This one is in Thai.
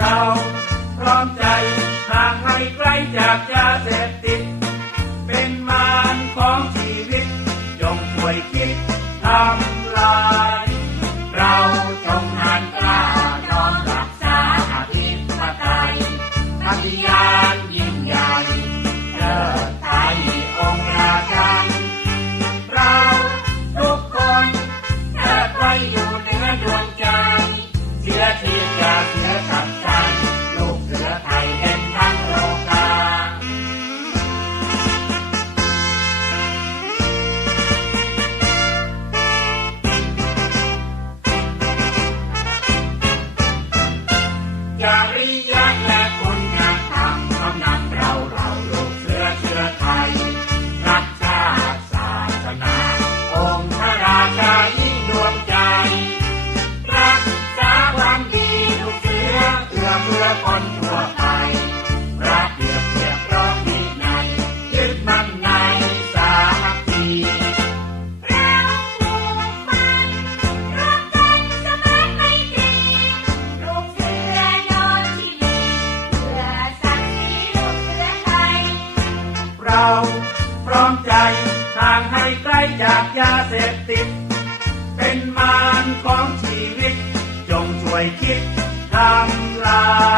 เรา พร้อมใจห่างให้ไกลจากยาเสพ จากยาเสพติด เป็นมารของชีวิต จงช่วยคิดทำลาย